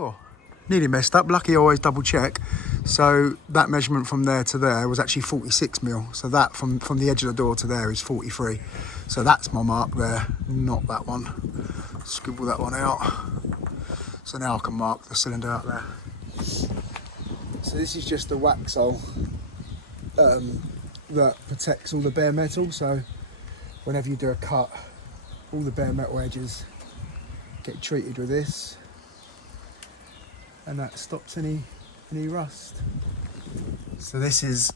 Cool. Nearly messed up. Lucky I always double check. So that measurement from there to there was actually 46 mil. So that from the edge of the door to there is 43. So that's my mark there, not that one. Scribble that one out. So now I can mark the cylinder out there. So this is just the wax hole that protects all the bare metal. So whenever you do a cut, all the bare metal edges get treated with this, and that stops any rust. So this is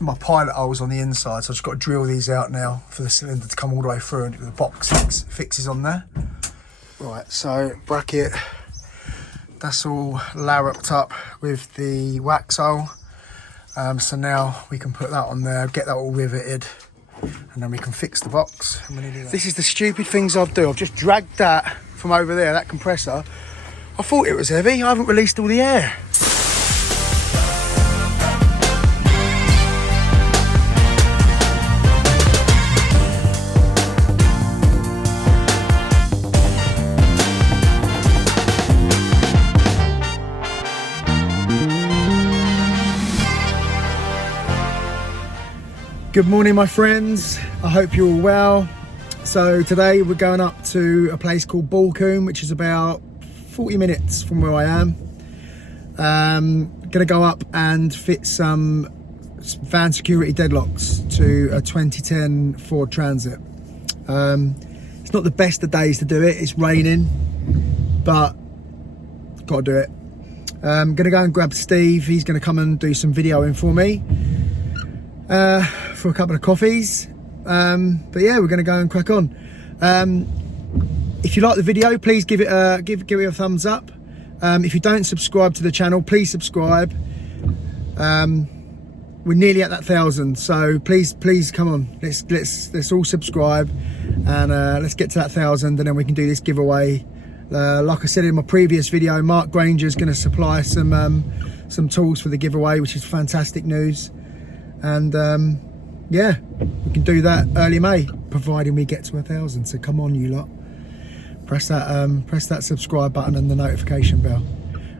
my pilot holes on the inside, so I've just got to drill these out now for the cylinder to come all the way through, and the box fixes on there. Right, so bracket, that's all larruped up with the wax hole. So now we can put that on there, get that all riveted, and then we can fix the box. This is the stupid things I've done. I've just dragged that from over there, that compressor. I thought it was heavy, I haven't released all the air. Good morning, my friends. I hope you're all well. So today we're going up to a place called Brighton, which is about 40 minutes from where I am. Gonna go up and fit some van security deadlocks to a 2010 Ford Transit. It's not the best of days to do it. It's raining, but gotta do it. I'm gonna go and grab Steve. He's gonna come and do some videoing for me. For a couple of coffees, but yeah, we're going to go and crack on. If you like the video, please give it a thumbs up. If you don't subscribe to the channel, please subscribe. We're nearly at that 1,000, so please come on, let's all subscribe, and let's get to that 1,000, and then we can do this giveaway. Like I said in my previous video, Mark Granger's going to supply some tools for the giveaway, which is fantastic news. And yeah, we can do that early May, providing we get to 1,000. So come on, you lot, press that subscribe button and the notification bell.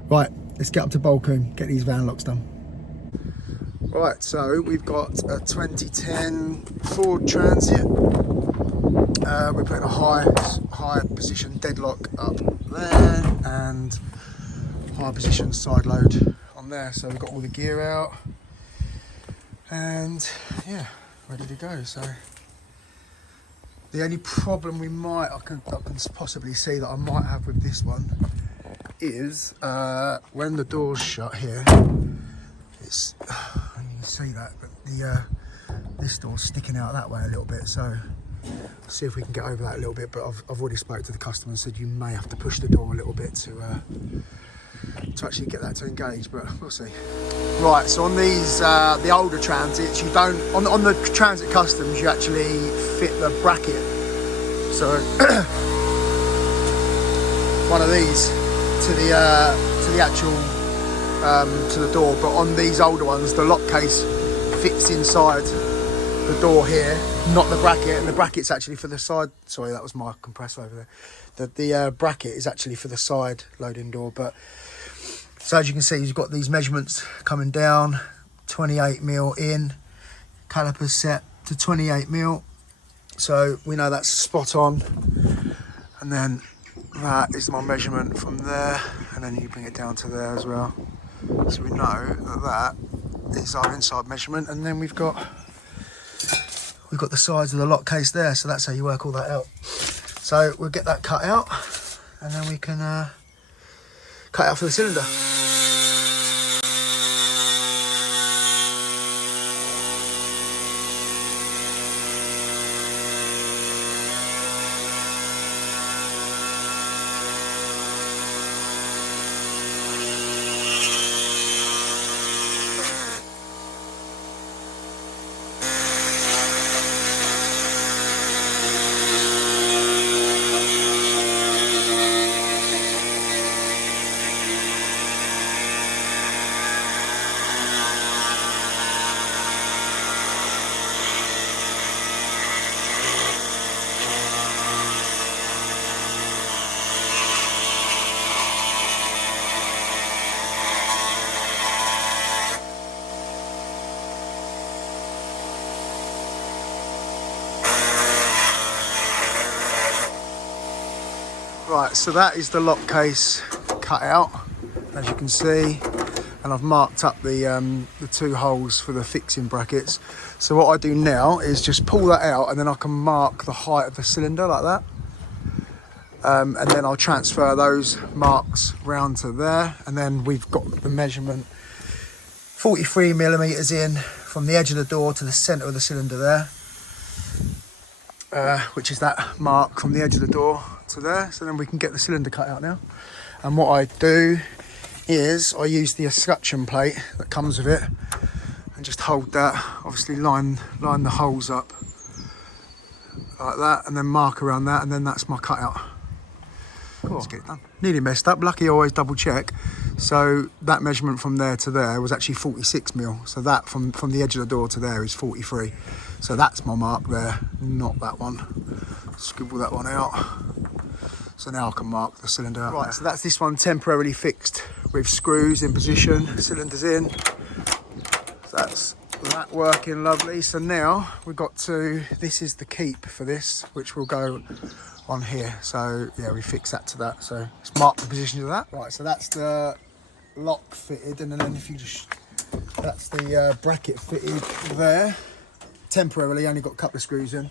Right, let's get up to Brighton, get these van locks done. Right, so we've got a 2010 Ford Transit. We're putting a high position deadlock up there and high position side load on there. So we've got all the gear out. And yeah, ready to go. So the only problem I can possibly see that I might have with this one is when the door's shut here, it's you can see that, but this door's sticking out that way a little bit. So see if we can get over that a little bit, but I've already spoke to the customer and said you may have to push the door a little bit to actually get that to engage, but we'll see. Right, so on these the older Transits, you don't on the Transit Customs you actually fit the bracket, so one of these to the actual to the door, but on these older ones the lock case fits inside the door here, not the bracket, and the bracket's actually for the side. Sorry, that was my compressor over there. The bracket is actually for the side loading door. But so as you can see, you've got these measurements coming down, 28 mil in, calipers set to 28 mil, so we know that's spot on. And then that is my measurement from there, and then you bring it down to there as well, so we know that is our inside measurement. And then we've got the sides of the lock case there, so that's how you work all that out. So we'll get that cut out, and then we can cut out for the cylinder. Right, so that is the lock case cut out, as you can see, and I've marked up the 2 holes for the fixing brackets. So what I do now is just pull that out, and then I can mark the height of the cylinder like that. And then I'll transfer those marks round to there, and then we've got the measurement 43 millimeters in from the edge of the door to the center of the cylinder there, which is that mark from the edge of the door to there. So then we can get the cylinder cut out now. And what I do is I use the escutcheon plate that comes with it and just hold that, obviously line the holes up like that, and then mark around that, and then that's my cutout. Cool. Let's get it done. Nearly messed up. Lucky I always double check. So that measurement from there to there was actually 46 mil. So that from the edge of the door to there is 43. So that's my mark there, not that one. Scribble that one out. So now I can mark the cylinder out. Right, so that's this one temporarily fixed with screws in position, cylinders in. So that's that working lovely. So now we've got to, this is the keep for this, which will go on here. So yeah, we fix that to that. So let's mark the position of that. Right, so that's the lock fitted, and then if you just, that's the bracket fitted there. Temporarily, only got a couple of screws in.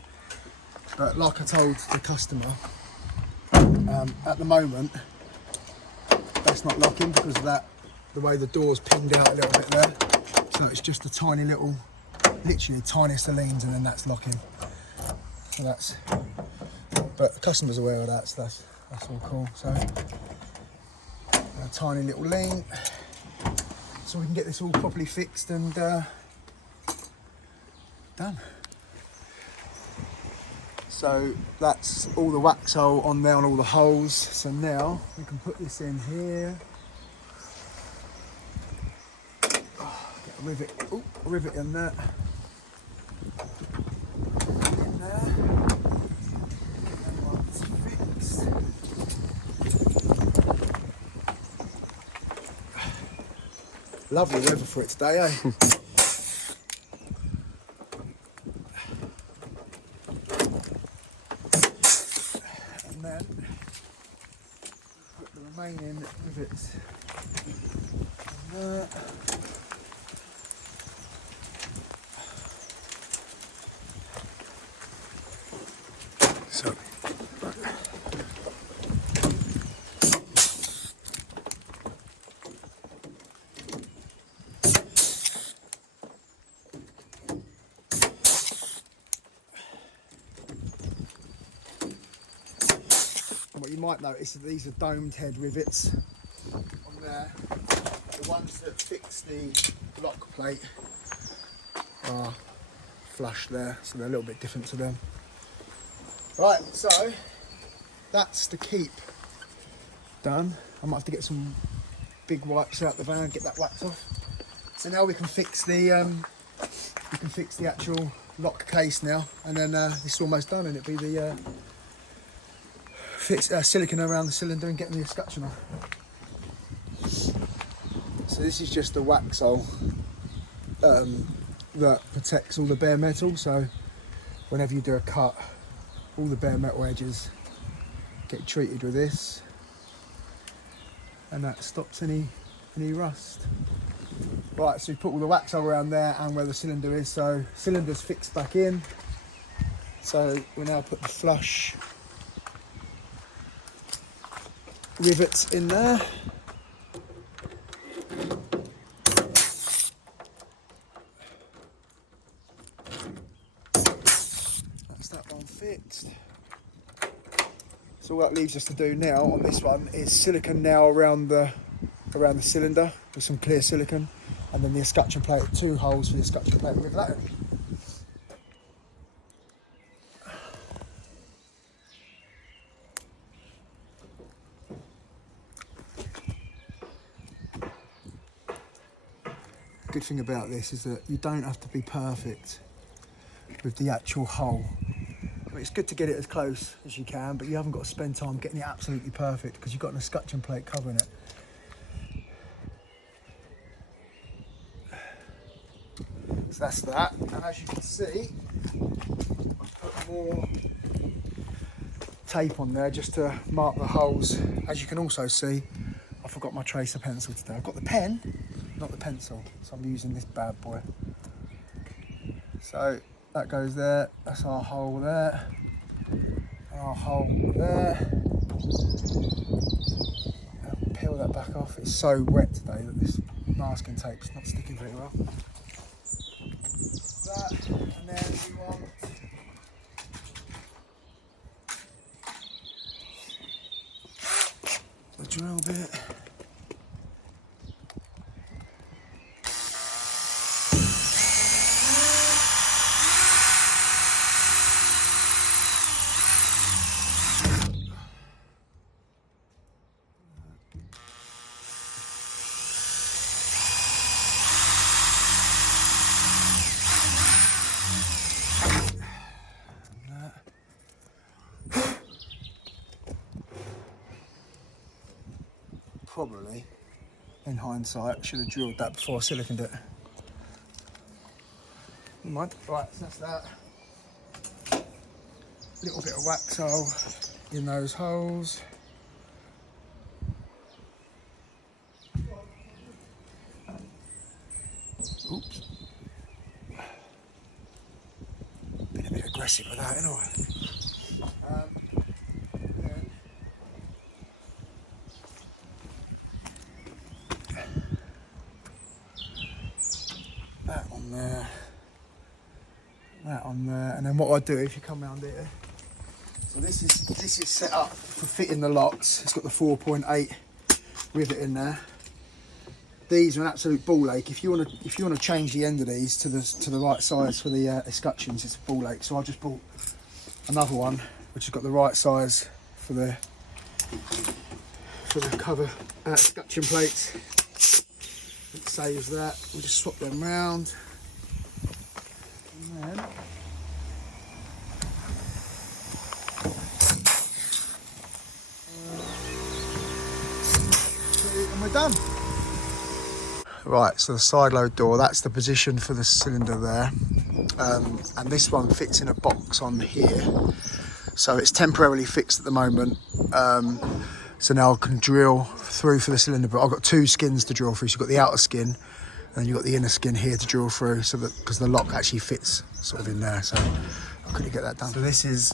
But like I told the customer, at the moment, that's not locking because of that, the way the door's pinned out a little bit there. So it's just a tiny little, literally tiniest of leans, and then that's locking. So that's, but the customer's aware of that, so that's all cool. So a tiny little lean, so we can get this all properly fixed and done. So that's all the wax hole on there on all the holes. So now we can put this in here. Get a rivet, rivet in there. In there. And once fixed. Lovely weather for it today, eh? Remaining rivets there. So what you might notice is that these are domed head rivets on there. The ones that fix the lock plate are flush there, so they're a little bit different to them. Right, so that's the keep done. I might have to get some big wipes out the van and get that wax off. So now we can fix the actual lock case now, and then it's almost done, and it'll be the silicone around the cylinder and getting the escutcheon off. So this is just a wax hole that protects all the bare metal, so whenever you do a cut, all the bare metal edges get treated with this, and that stops any rust. Right, so we put all the wax hole around there and where the cylinder is, so cylinder's fixed back in. So we now put the flush rivets in there. That's that one fixed. So all that leaves us to do now on this one is silicone now around the cylinder with some clear silicone, and then the escutcheon plate, 2 holes for the escutcheon plate with that. Good thing about this is that you don't have to be perfect with the actual hole. I mean, it's good to get it as close as you can, but you haven't got to spend time getting it absolutely perfect because you've got an escutcheon plate covering it. So that's that, and as you can see, I've put more tape on there just to mark the holes. As you can also see, I forgot my tracer pencil today. I've got the pen, not the pencil, so I'm using this bad boy. So that goes there, that's our hole there, our hole there. I'll peel that back off. It's so wet today that this masking tape's not sticking very well. That, and then we want the drill bit. Probably, in hindsight, should have drilled that before I siliconed it. Never mind. Right, so that's that. Little bit of wax hole in those holes. Oops. Been a bit aggressive with that, anyway. That on there, and then what I do if you come around here, so this is set up for fitting the locks. It's got the 4.8 rivet in there. These are an absolute ball ache. If you want to change the end of these to the right size for the escutcheons, it's a ball ache. So I just bought another one which has got the right size for the cover escutcheon plates. It saves that. We'll just swap them round. And we're done. Right, so the side load door, that's the position for the cylinder there. And this one fits in a box on here. So it's temporarily fixed at the moment. So now I can drill through for the cylinder, but I've got two skins to drill through. So you've got the outer skin and you've got the inner skin here to drill through, so that because the lock actually fits sort of in there. So I couldn't get that done. So this is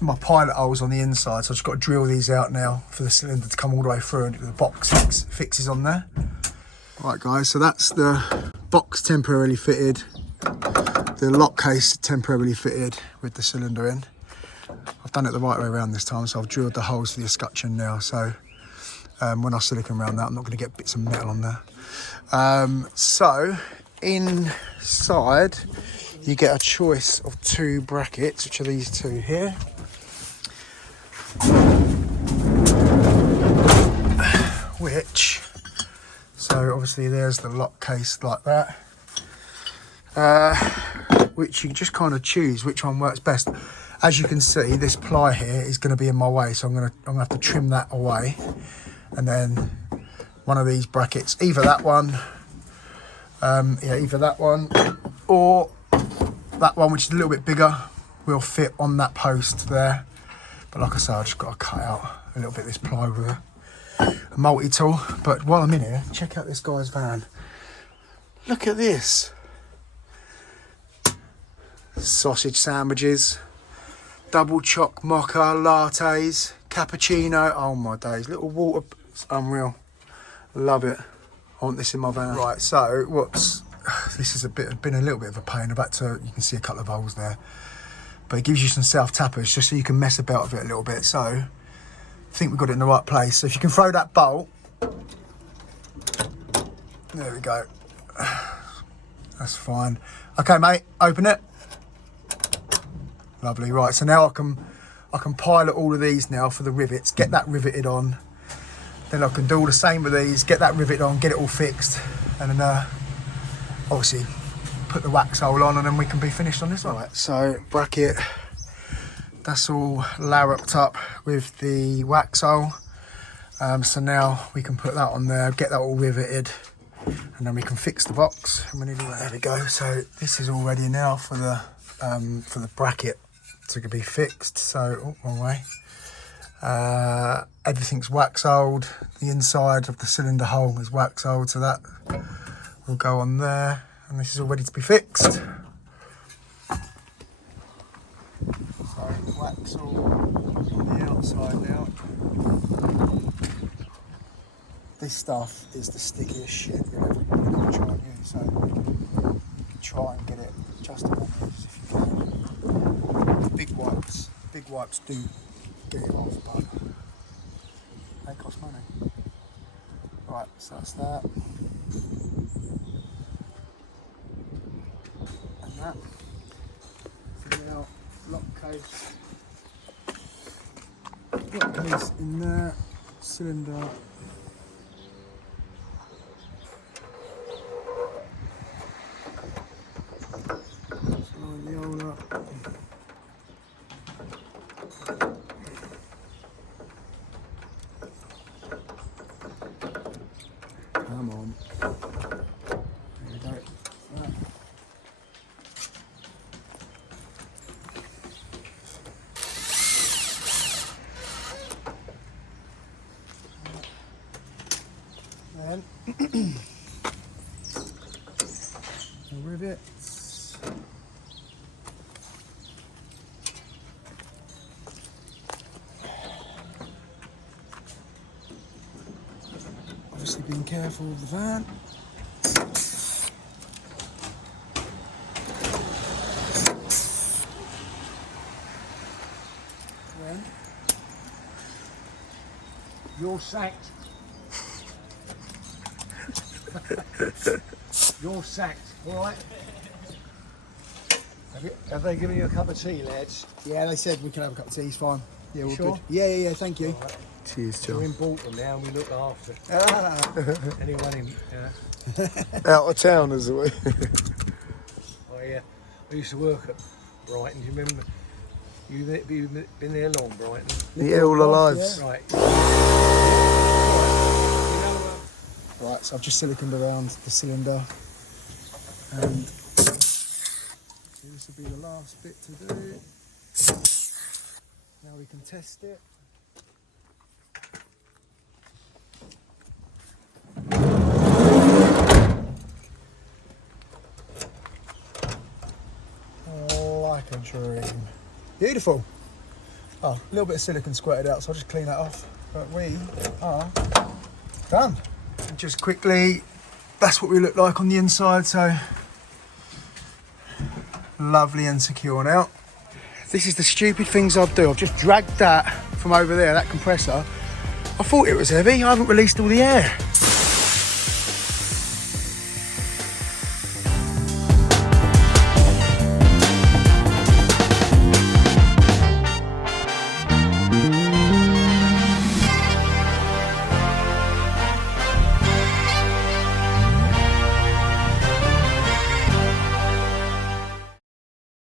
my pilot holes on the inside. So I've just got to drill these out now for the cylinder to come all the way through, and the box fixes on there. Right guys, so that's the box temporarily fitted, the lock case temporarily fitted with the cylinder in. I've done it the right way around this time, so I've drilled the holes for the escutcheon now. So when I silicone around that, I'm not going to get bits of metal on there. So inside you get a choice of two brackets, which are these two here. Which, so obviously there's the lock case like that. Which you can just kind of choose which one works best. As you can see, this ply here is going to be in my way, so I'm going to have to trim that away, and then one of these brackets, either that one, either that one or that one, which is a little bit bigger, will fit on that post there. But like I said, I've just got to cut out a little bit of this ply with a multi-tool. But while I'm in here, check out this guy's van. Look at this. Sausage sandwiches, double choc mocha lattes, cappuccino. Oh my days, little water, it's unreal. Love it. I want this in my van. Right, so this has been a little bit of a pain. You can see a couple of holes there, but it gives you some self tappers just so you can mess about with it a little bit. So I think we've got it in the right place. So if you can throw that bolt, there we go. That's fine. Okay, mate, open it. Lovely. Right, so now I can pilot all of these now for the rivets, get that riveted on. Then I can do all the same with these, get that riveted on, get it all fixed, and then obviously put the wax hole on, and then we can be finished on this one. Right, so bracket, that's all larruped up with the wax hole. So now we can put that on there, get that all riveted, and then we can fix the box. And there we go. So this is all ready now for the bracket to be fixed. So, oh, wrong way. Everything's wax old. The inside of the cylinder hole is wax old, so that will go on there. And this is all ready to be fixed. So wax all on the outside now. This stuff is the stickiest shit you're ever going to try and use, so try and get it just on the edges if you can. The big wipes do get it off, but they cost money. Right, so that's that. And that. So now, lock case in there, cylinder. Come on. There we go. Right. Then the rivets. Obviously being careful of the van. Then you're sacked. You're sacked, alright? Have they given you a cup of tea, lads? Yeah, they said we can have a cup of tea, it's fine. Yeah, all Sure? good. Yeah, thank you. Right. Cheers, We're John. in Brighton now and we look after anyone in. Out of town, as we. I used to work at Brighton. Do you remember? You've been there long, Brighton? Yeah, all our lives. Right. Right, so I've just siliconed around the cylinder, and this will be the last bit to do. Now we can test it. Like a dream. Beautiful. Oh, a little bit of silicone squirted out, so I'll just clean that off. But we are done. And just quickly, that's what we look like on the inside, so lovely and secure now. This is the stupid things I'd do. I've just dragged that from over there, that compressor. I thought it was heavy, I haven't released all the air.